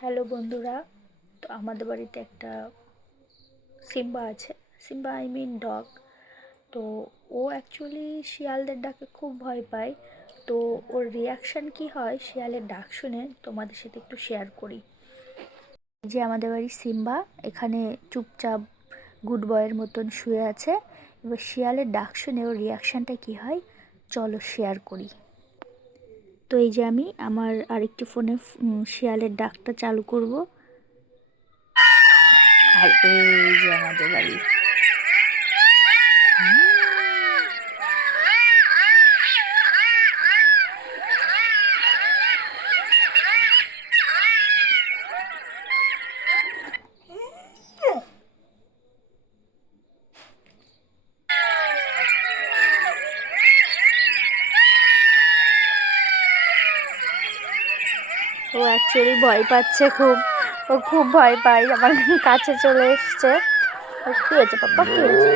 Hello বন্ধুরা, তো আমাদের বাড়িতে একটা সিম্বা আছে। Simba I mean dog. তো ও অ্যাকচুয়ালি শিয়ালদের ডাকে খুব ভয় পায়। তো ওর রিয়াকশান কি হয় শিয়ালের ডাক শুনে তোমাদের সাথে একটু শেয়ার করি। এই যে আমাদের বাড়ির সিম্বা এখানে চুপচাপ গুড বয়ের মতন শুয়ে আছে। এবার শিয়ালের ডাক শুনে ওর রিয়াকশানটা কি হয় চলো শেয়ার করি। তো এই যে আমি আমার আরেকটি ফোনে শিয়ালের ডাকটা চালু করব। আর এই যে আমাদের বাড়ি। ও অ্যাকচুয়ালি ভয় পাচ্ছে খুব। ও খুব ভয় পায়, আমার কাছে চলে এসছে। কি হয়েছে পাপ্পা, কি হয়েছে?